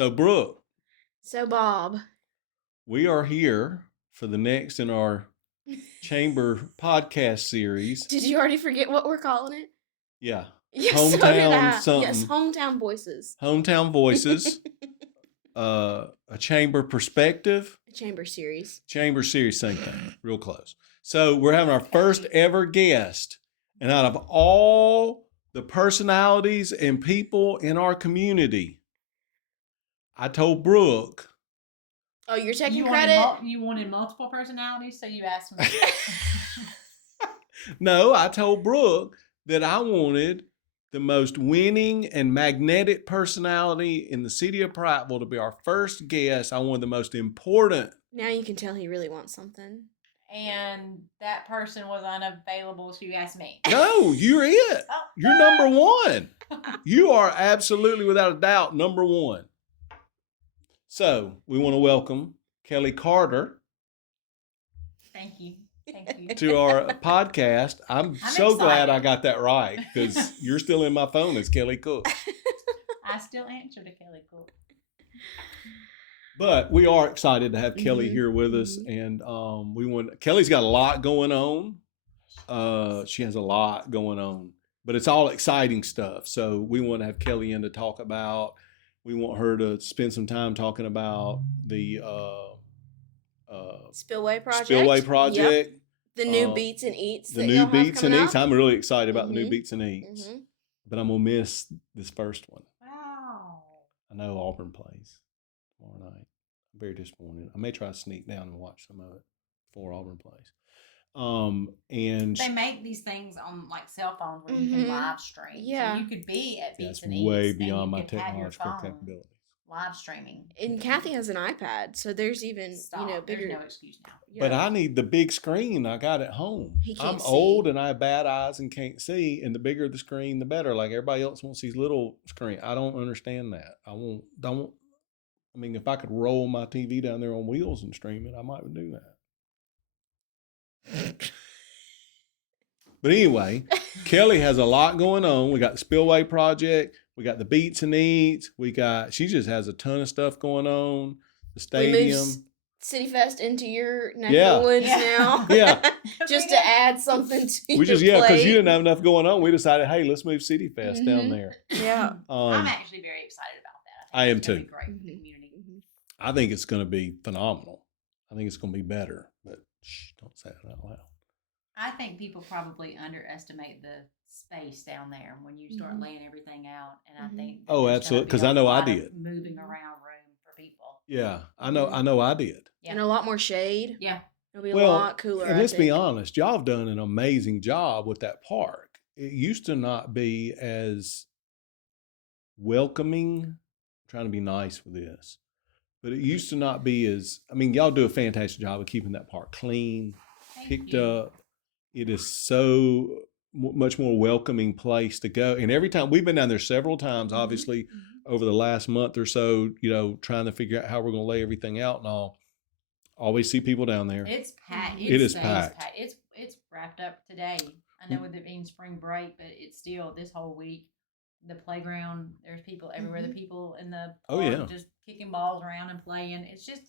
So, Brooke, So, Bob. we are here for the next in our Chamber podcast series. Did you already forget what we're calling it? Yeah. Yes, so did Hometown I. something. Yes, Hometown Voices. Hometown Voices. A Chamber Perspective. A Chamber Series. Chamber Series, same thing. Real close. So, we're having our first ever guest. And out of all the personalities and people in our community, I told Brooke. Oh, you're taking you credit? You wanted multiple personalities, so you asked me. No, I told Brooke that I wanted the most winning and magnetic personality in the city of Prattville to be our first guest. I wanted the most important. Now you can tell he really wants something. And that person was unavailable, so you asked me. No, you're it. You're number one. You are absolutely, without a doubt, number one. So we want to welcome Kellie Carter. Thank you. Thank you. To our podcast. I'm so excited. glad I got that right because you're still in my phone as Kellie Cook. I still answer to Kellie Cook. But we are excited to have Kellie here with us, and Kellie's got a lot going on. She has a lot going on, but it's all exciting stuff. So we want to have Kellie in to talk about. We want her to spend some time talking about the Spillway Project. Spillway Project. Yep. The new Beats and Eats. The new Beats and Eats. I'm really excited about the new Mhm. Beats and Eats, Mm-hmm. but I'm gonna miss this first one. Wow. I know Auburn plays tomorrow night. I'm very disappointed. I may try to sneak down and watch some of it before Auburn plays. And They make these things on like cell phones where you can live stream. Yeah. So you could be at Beats that's and Eats. way and beyond you my could have your technological phone capabilities. live streaming. And Kathy has an iPad, so there's even, Stop. bigger. There's no excuse now. Yeah. But I need the big screen I got at home. He can't I'm see. old and I have bad eyes and can't see, and the bigger the screen, the better. Like everybody else wants these little screen. I don't understand that. I mean, if I could roll my TV down there on wheels and stream it, I might do that. But anyway, Kellie has a lot going on. We got the Spillway Project. We got the Beats and Eats. She just has a ton of stuff going on. The stadium. We moved CityFest into your neck Yeah. of the woods Yeah. now. Yeah. Just to add something to We your just, because plate. you didn't have enough going on. We decided, hey, let's move CityFest down Mhm. there. Yeah. I'm actually very excited about that. I am it's gonna too. be great for the Mhm. community. I think it's going to be phenomenal. I think it's going to be better. But shh, don't say it out loud. I think people probably underestimate the space down there when you start Mhm. laying everything out. And I Mhm. think Oh, there's absolutely, gonna be 'cause a I know I lot of did. moving around room for people. Yeah, I know I did. Yeah. And a lot more shade. Yeah. It'll be a Well, lot cooler. and I let's be think. honest, y'all have done an amazing job with that park. It used to not be as welcoming. I'm trying to be nice with this, but it used to not be as. I mean, y'all do a fantastic job of keeping that park clean, Thank picked you. up. It is so much more welcoming place to go. And every time we've been down there several times, obviously over the last month or so, trying to figure out how we're going to lay everything out and all. Always see people down there. It's packed. It is stays packed. It's wrapped up today. I know with it being spring break, but it's still this whole week. The playground, there's people everywhere. The people in the Oh, park yeah. just kicking balls around and playing. It's just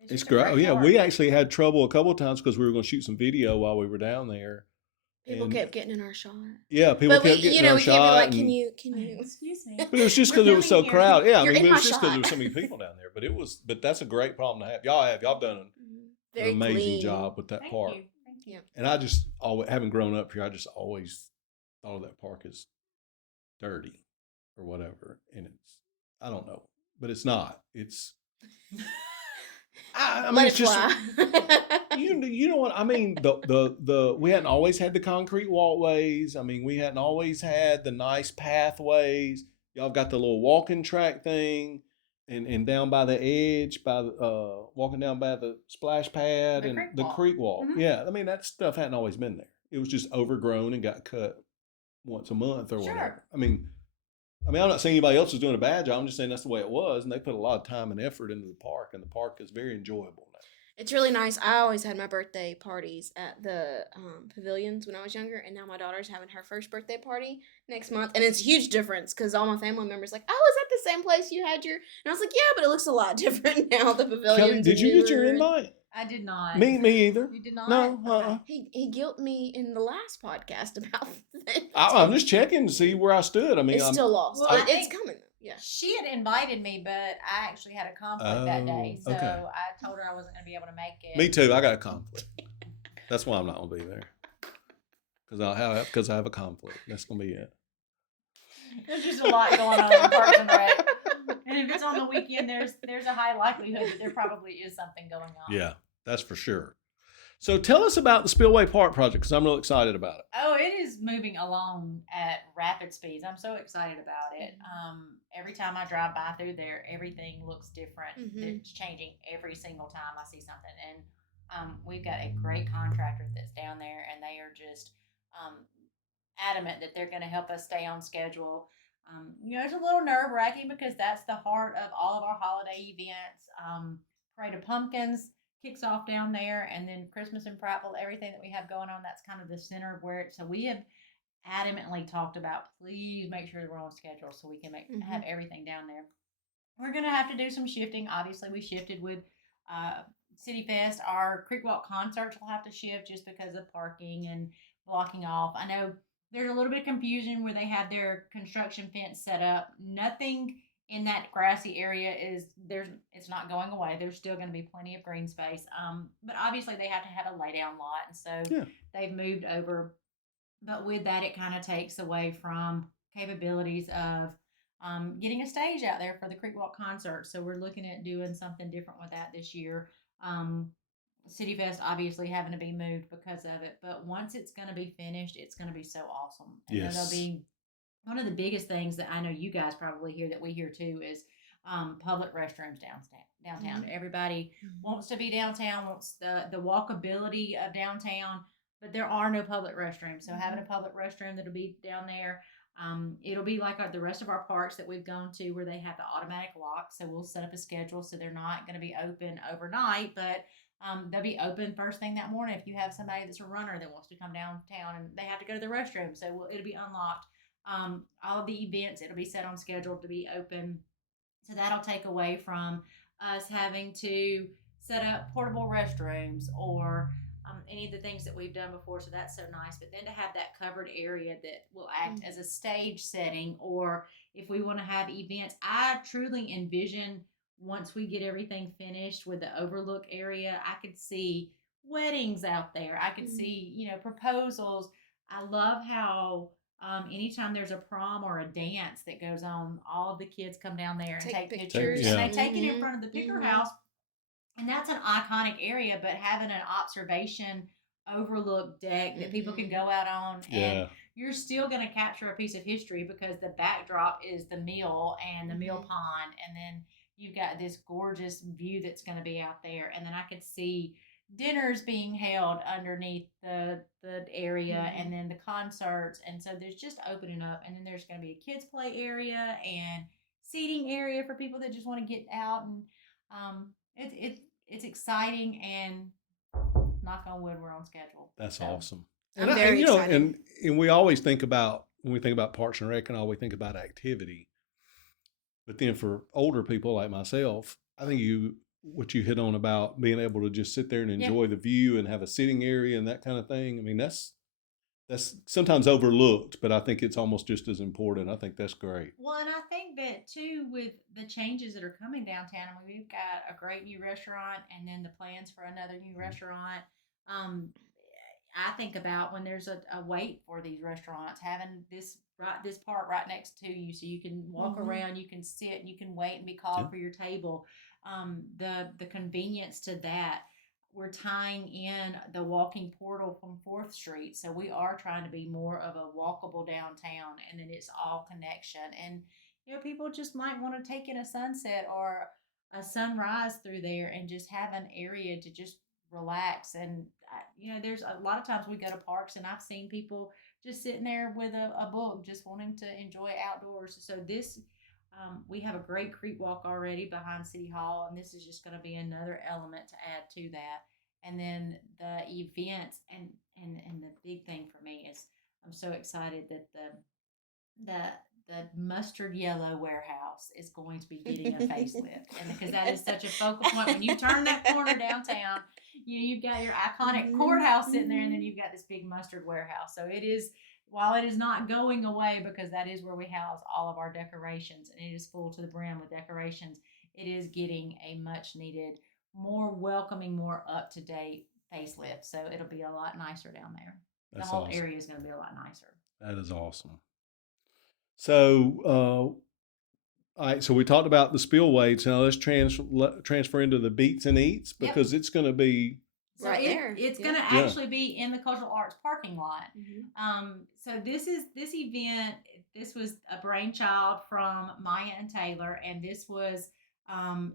It's a great. Oh, yeah, park. we actually had trouble a couple of times because we were going to shoot some video while we were down there. People And- kept getting in our shot. Yeah, people But we, kept getting our we can't be shot. like, and- can you? Excuse me. But it was just We're because it was so filming here. crowded. Yeah, You're I mean, in but my it's just because there shot. were so many people down there. But that's a great problem to have. Y'all done an Very amazing clean. job with that Thank park. you. Thank you. And I just always, having grown up here, I just always thought of that park as dirty or whatever. And I don't know, but it's not. It's, I mean, Let it's it just, fly. you know what I mean? We hadn't always had the concrete walkways. I mean, we hadn't always had the nice pathways. Y'all got the little walking track thing. And down by the edge, walking down by the splash pad The and creek the walk. creek walk. Mhm. Yeah, I mean that stuff hadn't always been there. It was just overgrown and got cut once a month or Sure. whatever. I mean, I'm not saying anybody else is doing a bad job. I'm just saying that's the way it was, and they put a lot of time and effort into the park, and the park is very enjoyable now. It's really nice. I always had my birthday parties at the pavilions when I was younger, and now my daughter's having her first birthday party next month, and it's a huge difference because all my family members like, "Oh, is that the same place you had your?" And I was like, "Yeah, but it looks a lot different now. The pavilions." Kelly, did you get your newer." invite? I did not. Me either. You did not? No. Okay. He guilt me in the last podcast about that. I'm just checking to see where I stood. I mean, It's still lost. Well, I It's think- coming. Yeah. She had invited me, but I actually had a conflict that day, so okay. I told her I wasn't going to be able to make it. Me too. I got a conflict. That's why I'm not gonna be there. Because I have a conflict. That's gonna be it. There's just a lot going on in Parks and Rec, and if it's on the weekend, there's a high likelihood that there probably is something going on. Yeah, that's for sure. So tell us about the Spillway Park project because I'm real excited about it. Oh, it is moving along at rapid speeds. I'm so excited about it. Every time I drive by through there, everything looks different. Mhm. It's changing every single time I see something. And we've got a great contractor that's down there, and they are just adamant that they're going to help us stay on schedule. It's a little nerve wracking because that's the heart of all of our holiday events. Parade of Pumpkins kicks off down there, and then Christmas in Prattville, everything that we have going on, that's kind of the center of where it. So we have adamantly talked about, please make sure that we're on schedule so we can have everything down there. We're gonna have to do some shifting. Obviously, we shifted with CityFest. Our Creek Walk concerts will have to shift just because of parking and blocking off. I know there's a little bit of confusion where they have their construction fence set up. Nothing in that grassy area it's not going away. There's still going to be plenty of green space. But obviously they have to have a lay down lot, and so they've moved over. But with that, it kind of takes away from capabilities of getting a stage out there for the Creek Walk concert. So we're looking at doing something different with that this year. CityFest obviously having to be moved because of it, but once it's going to be finished, it's going to be so awesome. And it'll be one of the biggest things that I know you guys probably hear that we hear too is public restrooms downtown. Mm-hmm. Everybody wants to be downtown, wants the walkability of downtown, but there are no public restrooms. So having a public restroom that'll be down there, it'll be like the rest of our parks that we've gone to where they have the automatic lock. So we'll set up a schedule so they're not going to be open overnight, but they'll be open first thing that morning. If you have somebody that's a runner that wants to come downtown and they have to go to the restroom, so it'll be unlocked. All of the events, it'll be set on schedule to be open. So that'll take away from us having to set up portable restrooms or any of the things that we've done before. So that's so nice. But then to have that covered area that will act as a stage setting, or if we want to have events, I truly envision once we get everything finished with the overlook area, I could see weddings out there. I could see, proposals. I love how anytime there's a prom or a dance that goes on, all of the kids come down there and take pictures. And they take it in front of the picker house. And that's an iconic area, but having an observation overlook deck that people can go out on, and you're still going to capture a piece of history because the backdrop is the mill and the mill pond, and then you've got this gorgeous view that's going to be out there, and then I could see dinners being held underneath the area, and then the concerts, and so there's just opening up, and then there's going to be a kids play area and seating area for people that just want to get out, and it's exciting, and knock on wood, we're on schedule. That's so awesome. I'm very excited. And we always think about, when we think about Parks and Rec, and all we think about activity. But then for older people like myself, I think what you hit on about being able to just sit there and enjoy the view and have a sitting area and that kind of thing. I mean, that's sometimes overlooked, but I think it's almost just as important. I think that's great. Well, and I think that too, with the changes that are coming downtown, I mean, we've got a great new restaurant and then the plans for another new restaurant. I think about when there's a wait for these restaurants, having this part right next to you, so you can walk around, you can sit, you can wait and be called for your table. The convenience to that, we're tying in the walking portal from 4th Street, so we are trying to be more of a walkable downtown, and then it's all connection. And people just might want to take in a sunset or a sunrise through there and just have an area to just relax. And there's a lot of times we go to parks and I've seen people just sitting there with a book just wanting to enjoy outdoors. So this we have a great creek walk already behind City Hall, and this is just going to be another element to add to that. And then the events, and the big thing for me is I'm so excited that the the mustard yellow warehouse is going to be getting a facelift, and because that is such a focal point when you turn that corner downtown, you've got your iconic courthouse sitting there, and then you've got this big mustard warehouse. So it is, while it is not going away because that is where we house all of our decorations, and it is full to the brim with decorations, it is getting a much needed, more welcoming, more up to date facelift. So it'll be a lot nicer down there. That's the whole awesome. area is going to be a lot nicer. That is awesome. So, all right. So we talked about the spillways. Now let's transfer into the beats and eats because it's going to be So Right there. It's Yeah. going to actually be in the Cultural Arts parking lot. Mm-hmm. So this event. This was a brainchild from Maya and Taylor, and this was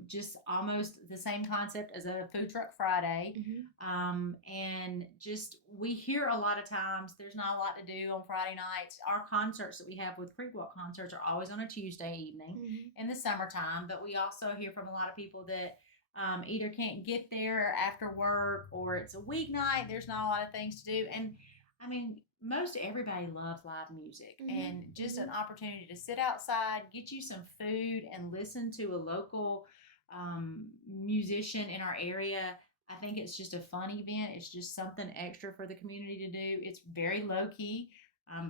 just almost the same concept as a food truck Friday. And just we hear a lot of times there's not a lot to do on Friday nights. Our concerts that we have with Creekwalk concerts are always on a Tuesday evening in the summertime, but we also hear from a lot of people that either can't get there after work or it's a weeknight. There's not a lot of things to do. And I mean, most everybody loves live music and just an opportunity to sit outside, get you some food, and listen to a local musician in our area. I think it's just a fun event. It's just something extra for the community to do. It's very low key.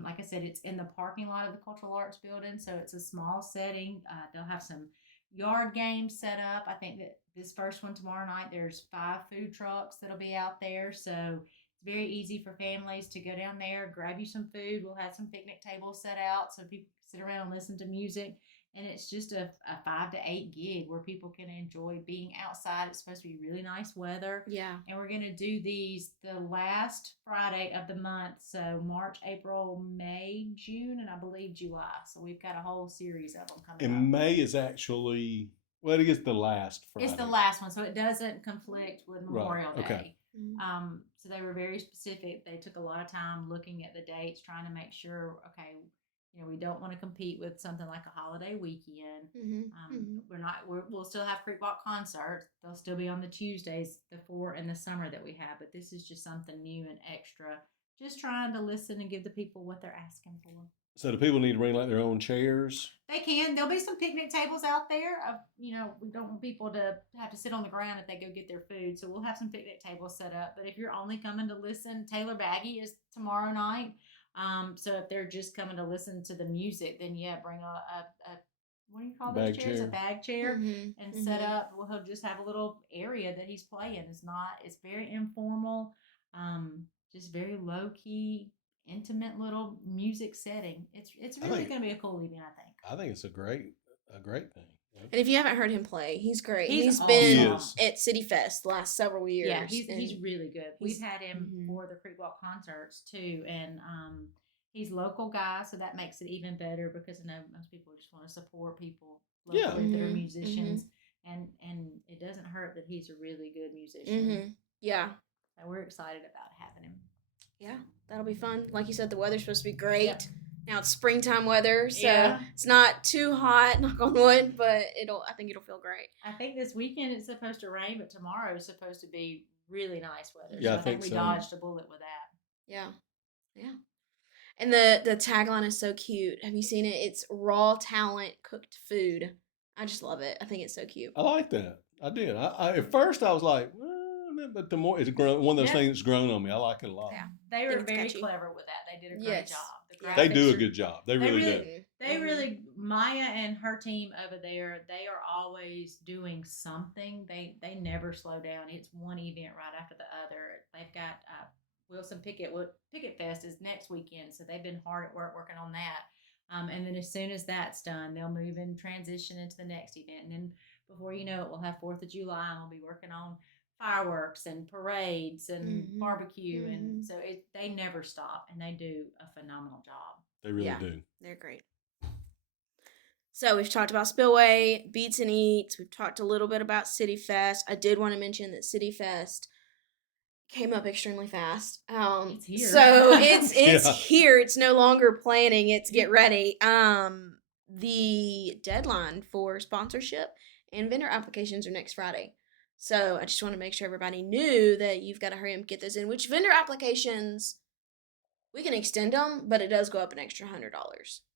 Like I said, it's in the parking lot of the Cultural Arts Building, so it's a small setting. They'll have some yard games set up. I think that this first one tomorrow night, there's 5 food trucks that'll be out there. So it's very easy for families to go down there, grab you some food. We'll have some picnic tables set out so people can sit around and listen to music. And it's just a 5 to 8 gig where people can enjoy being outside. It's supposed to be really nice weather. Yeah. And we're going to do these the last Friday of the month. So March, April, May, June, and I believe July. So we've got a whole series of them coming up. And May is actually, well, it is the last Friday. It's the last one, so it doesn't conflict with Memorial Day. Okay. So they were very specific. They took a lot of time looking at the dates, trying to make sure, okay, we don't want to compete with something like a holiday weekend. We'll still have Creekwalk concerts. They'll still be on the Tuesdays, the 4 in the summer that we have, but this is just something new and extra. Just trying to listen and give the people what they're asking for. So do people need to bring like their own chairs? They can. There'll be some picnic tables out there. We don't want people to have to sit on the ground if they go get their food. So we'll have some picnic tables set up. But if you're only coming to listen, Taylor Baggy is tomorrow night. So if they're just coming to listen to the music, then bring a what do you call those chairs? Chair. A bag chair, and set up. Well, he'll just have a little area that he's playing. It's very informal, just very low key, intimate little music setting. It's really going to be a cool event, I think it's a great thing. And if you haven't heard him play, he's great. He's been awesome. at CityFest the last several years. Yeah, he's really good. We've had him for the Creekwalk concerts too, and he's local guy, so that makes it even better because I know most people just want to support people locally that are musicians, and it doesn't hurt that he's a really good musician. Yeah, so we're excited about having him. Yeah, that'll be fun. Like you said, the weather's supposed to be great. Yep. Now it's springtime weather, so it's not too hot, knock on wood, but I think it'll feel great. I think this weekend it's supposed to rain, but tomorrow is supposed to be really nice weather. Yeah, so I think we dodged a bullet with that. Yeah. And the tagline is so cute. Have you seen it? It's raw talent, cooked food. I just love it. I think it's so cute. I like that. I did. I at first I was like, well, but the more it's grown, one of those things that's grown on me. I like it a lot. Yeah. They were very clever with that. They did a great job. They do a good job. They really do. They really, Maya and her team over there, they are always doing something. They never slow down. It's one event right after the other. They've got Wilson Pickett Fest is next weekend, so they've been hard at work working on that. And then as soon as that's done, they'll move and transition into the next event. And then before you know it, we'll have 4th of July, and we'll be working on fireworks and parades and barbecue, and so they never stop, and they do a phenomenal job. They really do. They're great. So we've talked about Spillway, Beats and Eats. We've talked a little bit about CityFest. I did want to mention that CityFest came up extremely fast. It's here. So it's here. It's no longer planning. It's get ready. the deadline for sponsorship and vendor applications are next Friday. So I just want to make sure everybody knew that you've got to hurry up and get those in. Which vendor applications, we can extend them, but it does go up an extra $100.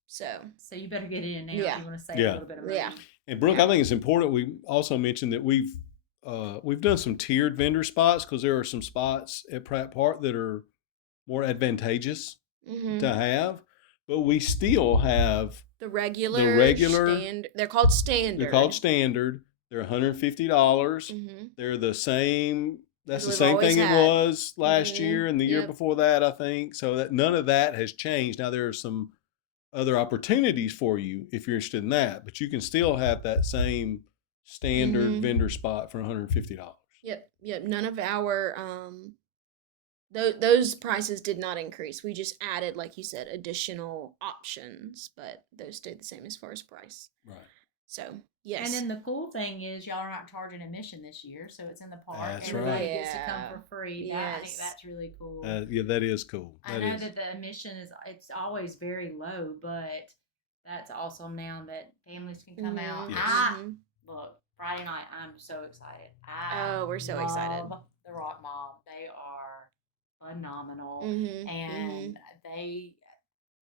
So you better get it in now Yeah. if you want to save Yeah. a little bit of money. Yeah. And Brooke, I think it's important. We also mentioned that we've done some tiered vendor spots because there are some spots at Pratt Park that are more advantageous Mm-hmm. to have, but we still have The regular, they're called standard. They're called standard. They're $150. Mm-hmm. They're the same. That's As the we've same always thing it had. was last Mhm. year and the year Yep. before that, I think. So that none of that has changed. Now there are some other opportunities for you if you're interested in that, but you can still have that same standard Mhm. vendor spot for $150. Yep. None of our those prices did not increase. We just added, like you said, additional options, but those stayed the same as far as price. Right. So yes. And then the cool thing is y'all are not charging admission this year, so it's in the park. That's Everybody right. gets to come Yeah. for free. I think Yes. that's really cool. Yeah, that is cool. I That know is. that the admission it's always very low, but that's awesome now that families can come out. Yes. Look, Friday night, I'm so excited. We're so excited. Love the Rock Mob. They are phenomenal, Mhm. and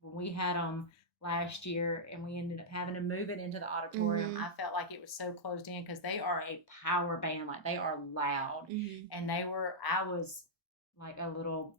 when we had them last year and we ended up having to move it into the auditorium, I felt like it was so closed in because they are a power band. Like, they are loud, and I was like a little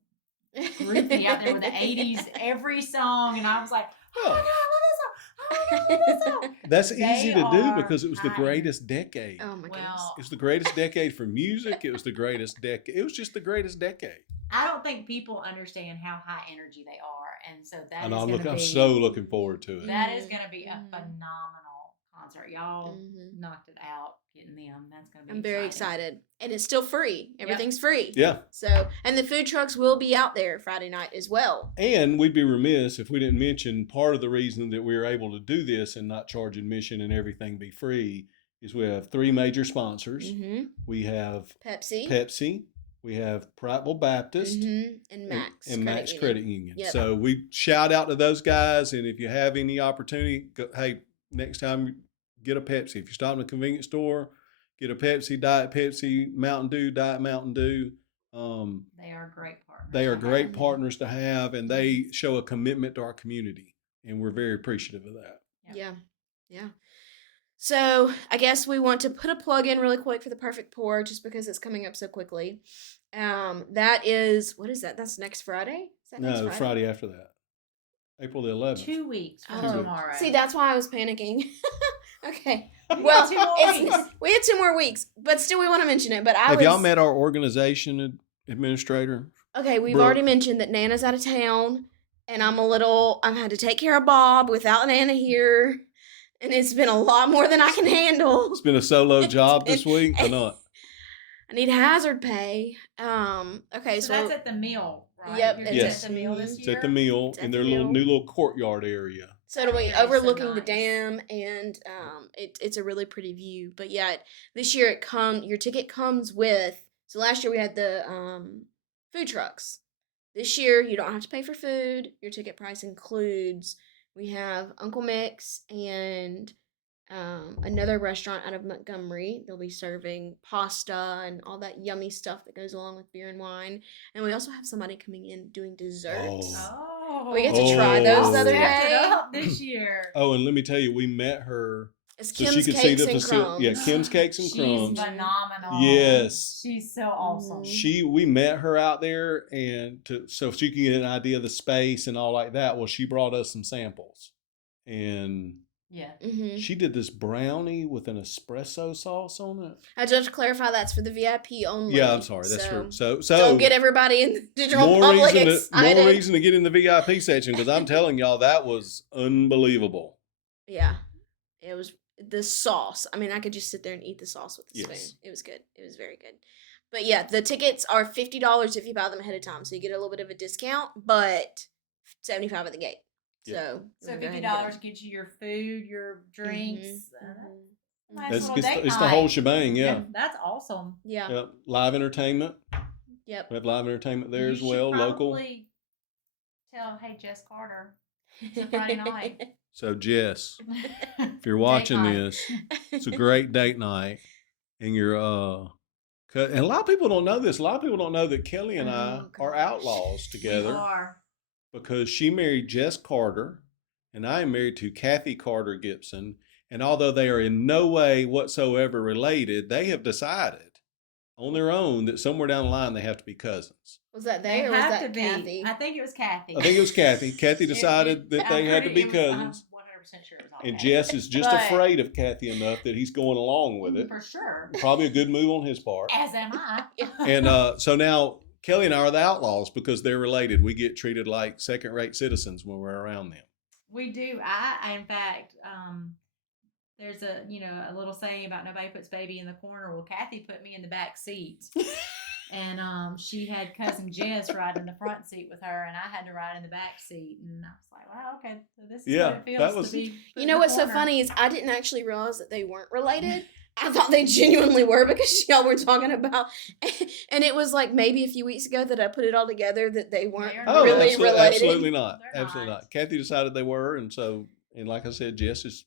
groupie out there with the 80s every song, and I was like, oh my god, I love this song, oh my god, I love this song. That's easy They to do are because it was the high greatest decade. Oh my goodness. It was the greatest decade for music. It was the greatest decade. It was just the greatest decade. I don't think people understand how high energy they are, and so that And is going to be. I'm so looking forward to it. That is going to be a phenomenal concert. Y'all knocked it out getting them. That's going to be. I'm very excited, and it's still free. Everything's free. Yeah. So, and the food trucks will be out there Friday night as well. And we'd be remiss if we didn't mention part of the reason that we were able to do this and not charge admission and everything be free is we have 3 major sponsors. We have Pepsi. We have Prattville Baptist and Max and Max Credit Union. Yep. So we shout out to those guys, and if you have any opportunity, hey, next time get a Pepsi. If you stop in a convenience store, get a Pepsi, Diet Pepsi, Mountain Dew, Diet Mountain Dew. They are great partners. They are great partners to have, and they show a commitment to our community, and we're very appreciative of that. Yeah. So I guess we want to put a plug in really quick for the Perfect Pour just because it's coming up so quickly. That is, what is that? That's next Friday? Is that next Friday? Friday after that. April the 11th. 2 weeks from 2 weeks. tomorrow. See, that's why I was panicking. Okay. We Well, got 2 more weeks. we had 2 more weeks, but still we want to mention it. But Have y'all met our organization administrator? Okay, we've Brooke? already mentioned that Nana's out of town, and I've had to take care of Bob without Nana here, and it's been a lot more than I can handle. It's been a solo job this week or not? I need hazard pay. Okay, So that's at the mill, right? Yep, You're it's Yes. at the mill this It's year. at the mill It's in at their the mill. new little courtyard area. So it'll be Okay, so overlooking the nice. dam, and it's a really pretty view. But yeah, this year your ticket comes with. So last year we had the food trucks. This year you don't have to pay for food. Your ticket price includes. We have Uncle Mick's and another restaurant out of Montgomery. They'll be serving pasta and all that yummy stuff that goes along with beer and wine. And we also have somebody coming in doing desserts. Oh, We get to try those the other Stepped it day. up this year. Oh, and let me tell you, we met her It's so Kim's she could see Cakes the and facility. Crumbs. Yeah, Kim's Cakes and She's Crumbs. phenomenal. Yes. She's so awesome. We met her out there, and so she can get an idea of the space and all like that. Well, she brought us some samples, and Yeah. she did this brownie with an espresso sauce on it. I just to clarify that's for the VIP only. Yeah, I'm sorry. That's true. So don't get everybody in the general more public reason excited. more reason to get in the VIP section because I'm telling y'all that was unbelievable. Yeah, it was the sauce. I mean, I could just sit there and eat the sauce with the Yes. spoon. It was good. It was very good. But yeah, the tickets are $50 if you buy them ahead of time, so you get a little bit of a discount, but $75 at the gate. Yeah. So So go ahead and $50 gets you your food, your drinks. Nice It's, little it's, date the, it's the night. whole shebang, yeah. That's awesome. Yeah. Yep. Live entertainment. Yep. We have live entertainment there You as should well, local. probably tell, hey, Jess Carter, it's a Friday night. So Jess, if you're watching this, it's a great date night, and you're and a lot of people don't know this. A lot of people don't know that Kelly and I Oh, are gosh. outlaws We together are. because she married Jess Carter, and I am married to Kathy Carter Gibson. And although they are in no way whatsoever related, they have decided on their own that somewhere down the line they have to be cousins. Was that They they or was have that to be. Kathy? I think it was Kathy. I think it was Kathy. Kathy decided that they had to be cousins. I'm 100% sure it was all And Kathy. Jess is just But- afraid of Kathy enough that he's going along with it. For sure. Probably a good move on his part. As am I. And so now Kelly and I are the outlaws because they're related. We get treated like second-rate citizens when we're around them. We do. I in fact, there's a little saying about nobody puts baby in the corner. Well, Kathy put me in the back seat. And she had cousin Jess ride in the front seat with her, and I had to ride in the back seat. And I was like, wow, okay, so this is what it feels to be put You know in the what's so corner. funny is I didn't actually realize that they weren't related. I thought they genuinely were because y'all were talking about, and it was like maybe a few weeks ago that I put it all together that they weren't They are Oh, really absolutely, related. absolutely not. They're Absolutely not. not. Kathy decided they were, and like I said, Jess is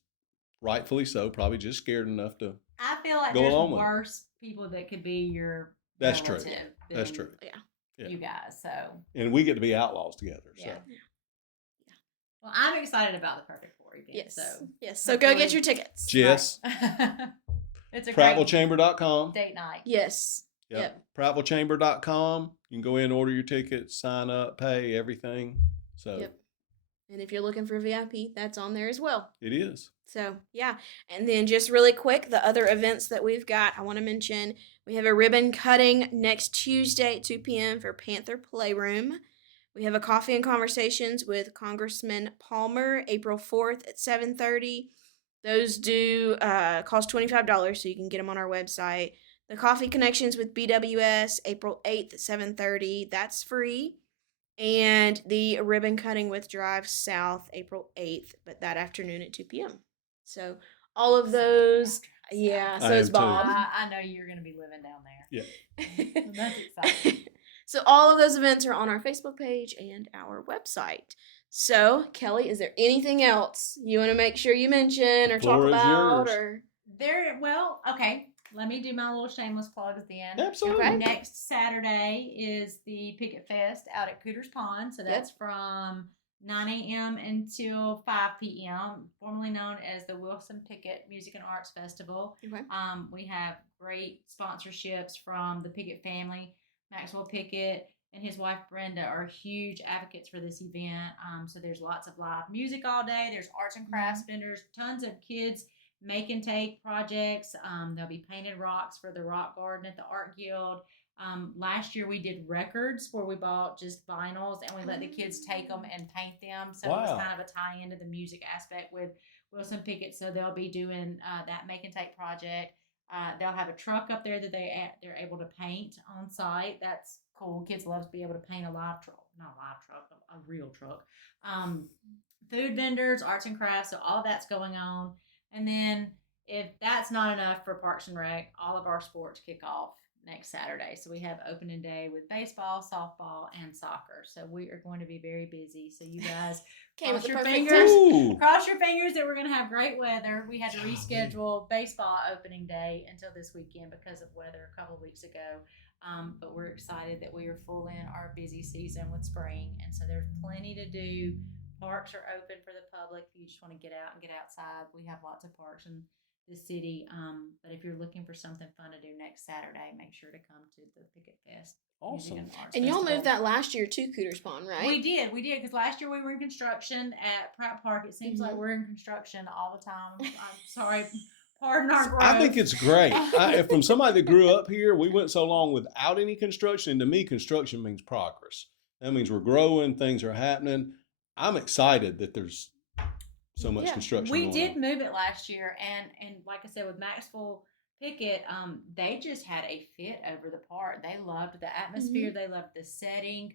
rightfully so, probably just scared enough to. I feel like Go there's along with it. worse people that could be your That's true. relative That's than true. Yeah. Yeah. You guys, so And we get to be outlaws together. So. yeah. Well, I'm excited about the Perfect Four event. Yes. So Yes. So go get your tickets. Jess, it's a great PrattvilleChamber.com. date night. Yes. Yep. PrattvilleChamber.com. You can go in, order your tickets, sign up, pay, everything. So Yep. And if you're looking for VIP, that's on there as well. it is. So, yeah. And then just really quick, the other events that we've got, I want to mention we have a ribbon cutting next Tuesday at 2 p.m. for Panther Playroom. We have a coffee and conversations with Congressman Palmer April 4th at 7:30. Those do cost $25, so you can get them on our website. The Coffee Connections with BWS April 8th at 7:30. That's free. And the ribbon cutting with Drive South April 8th, but that afternoon at 2 p.m. So all of those, yeah, I so is am too. Bob. I know you're going to be living down there. Yeah. That's exciting. So all of those events are on our Facebook page and our website. So, Kelly, is there anything else you want to make sure you mention or The floor talk is about? yours. Okay. Let me do my little shameless plugs then. Absolutely. Okay. Next Saturday is the Picket Fest out at Cooter's Pond. So that's from 9 a.m. until 5 p.m., formerly known as the Wilson Pickett Music and Arts Festival. Okay. We have great sponsorships from the Pickett family. Maxwell Pickett and his wife Brenda are huge advocates for this event. So there's lots of live music all day. There's arts and crafts vendors, tons of kids make and take projects. There'll be painted rocks for the rock garden at the Art Guild. Last year we did records where we bought just vinyls and we let the kids take them and paint them. So it was Wow. kind of a tie into the music aspect with Wilson Pickett. So they'll be doing that make and take project. They'll have a truck up there that they're able to paint on site. That's cool. Kids love to be able to paint a live truck, not a live truck, a real truck. Food vendors, arts and crafts. So all of that's going on. And then if that's not enough for Parks and Rec, all of our sports kick off next Saturday. So we have opening day with baseball, softball, and soccer. So we are going to be very busy. So you guys Came at cross the your perfect fingers. time. Ooh. Cross your fingers that we're going to have great weather. We had to Golly. reschedule baseball opening day until this weekend because of weather a couple of weeks ago. But we're excited that we are full in our busy season with spring. And so there's plenty to do. Parks are open for the public. If you just want to get out and get outside, we have lots of parks in the city. But if you're looking for something fun to do next Saturday, make sure to come to the Picket Fest. Music Awesome. Arts And y'all Festival. moved that last year to Cooter's Pond, right? We did, because last year we were in construction at Pratt Park. It seems like we're in construction all the time. I'm sorry, pardon our growth. I think it's great. From somebody that grew up here, we went so long without any construction. And to me, construction means progress. That means we're growing, things are happening. I'm excited that there's so much construction. We going did on. move it last year, and like I said, with Maxwell Pickett, they just had a fit over the part. They loved the atmosphere. They loved the setting.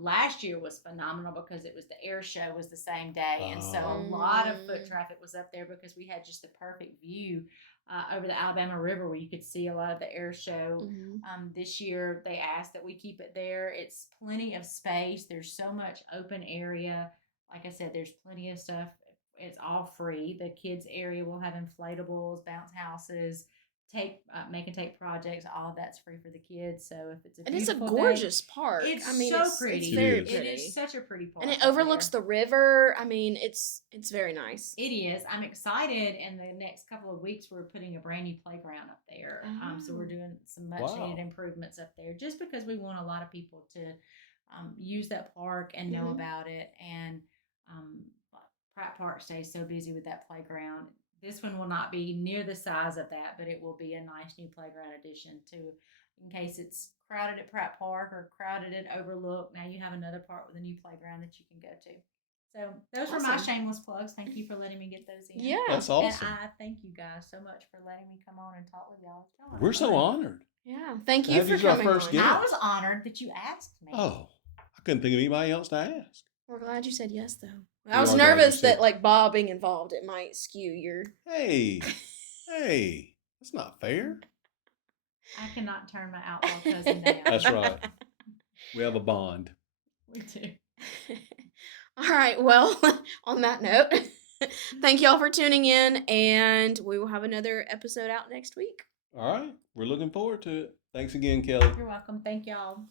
Last year was phenomenal because it was the air show was the same day, and so a lot of foot traffic was up there because we had just the perfect view over the Alabama River where you could see a lot of the air show. This year they asked that we keep it there. It's plenty of space. There's so much open area. Like I said, there's plenty of stuff It's all free. The kids area will have inflatables, bounce houses, make and take projects. All of that's free for the kids. So if it's a And it's a beautiful day, gorgeous park. it's I mean, so it's pretty. very It is. pretty. It is such a pretty park, And it up overlooks there. the river. I mean, it's very nice. It is. I'm excited. In the next couple of weeks, we're putting a brand new playground up there. So we're Oh. doing some much Wow. needed improvements up there, just because we want a lot of people to use that park and know Mhm. about it. And Pratt Park stays so busy with that playground. This one will not be near the size of that, but it will be a nice new playground addition to, in case it's crowded at Pratt Park or crowded at Overlook. Now you have another park with a new playground that you can go to. So those were my Awesome. shameless plugs. Thank you for letting me get those in. Yeah. That's And awesome. I thank you guys so much for letting me come on and talk with y'all. Y'all are We're so fun. honored. Yeah. Thank To you have for you as our coming first on. guest. I was honored that you asked me. Oh, I couldn't think of anybody else to ask. We're glad you said yes, though. We I was are glad you nervous said- that, like, Bob being involved, it might skew your. Hey, hey, that's not fair. I cannot turn my outlaw cousin down. That's right. We have a bond. We do. All right. Well, on that note, thank y'all for tuning in, and we will have another episode out next week. All right. We're looking forward to it. Thanks again, Kelly. You're welcome. Thank y'all.